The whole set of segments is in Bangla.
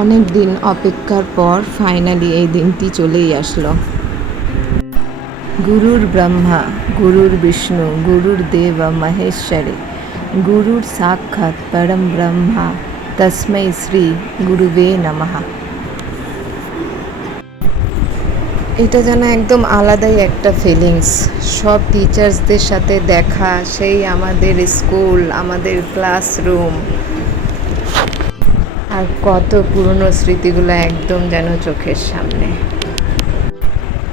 অনেক দিন অপেক্ষার পর ফাইনালি এই দিনটি চলেই আসলো। গুরুর ব্রহ্মা গুরুর বিষ্ণু গুরুর দেব মহেশ্বরে গুরুর সাক্ষাৎ পরম ব্রহ্মা তস্मै শ্রী গুরুবে নমঃ। এটা যেন একদম আলাদাই একটা ফিলিংস। সব টিচার্সদের সাথে দেখা, সেই আমাদের স্কুল, আমাদের ক্লাসরুম, আর কত পুরনো স্মৃতিগুলো একদম যেন চোখের সামনে।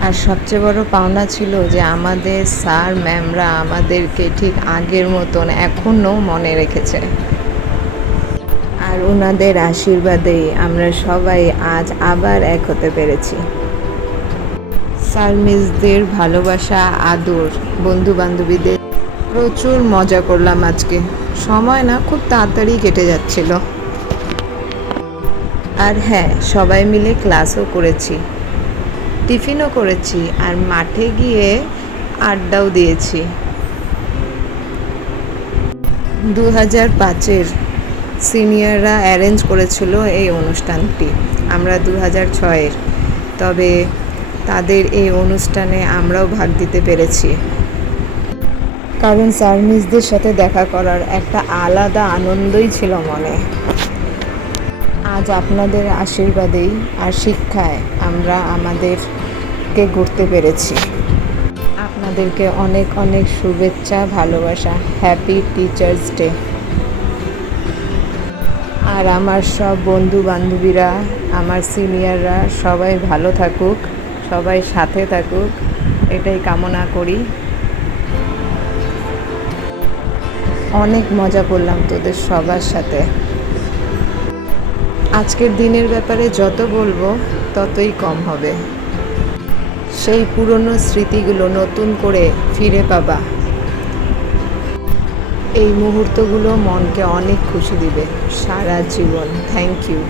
আর সবচেয়ে বড় পাওনা ছিল যে আমাদের স্যার ম্যামরা আমাদেরকে ঠিক আগের মতন এখনও মনে রেখেছে, আর ওনাদের আশীর্বাদেই আমরা সবাই আজ আবার এক হতে পেরেছি। স্যার মিসদের ভালোবাসা, আদর, বন্ধু বান্ধবীদের প্রচুর মজা করলাম আজকে। সময় না খুব তাড়াতাড়ি কেটে যাচ্ছিল। আর হ্যাঁ, সবাই মিলে ক্লাসও করেছি, টিফিনও করেছি, আর মাঠে গিয়ে আড্ডাও দিয়েছি। 2005-এর সিনিয়ররা অ্যারেঞ্জ করেছিল এই অনুষ্ঠানটি, আমরা 2006-এর। তবে তাদের এই অনুষ্ঠানে আমরাও ভাগ দিতে পেরেছি, কারণ স্যার মিসদের সাথে দেখা করার একটা আলাদা আনন্দই ছিল মনে। আজ আপনাদের আশীর্বাদেই আর শিক্ষায় আমরা আমাদেরকে গড়তে পেরেছি। আপনাদেরকে অনেক অনেক শুভেচ্ছা, ভালোবাসা। Happy teachers day. আর আমার সব বন্ধু বান্ধবীরা, আমার সিনিয়ররা সবাই ভালো থাকুক, সবাই সাথে থাকুক, এটাই কামনা করি। অনেক মজা করলাম তোদের সবার সাথে। আজকের দিনের ব্যাপারে যত বলবো ততই কম হবে। সেই পুরনো স্মৃতিগুলো নতুন করে ফিরে পাবা, এই মুহূর্তগুলো মনকে অনেক খুশি দিবে সারা জীবন। Thank you.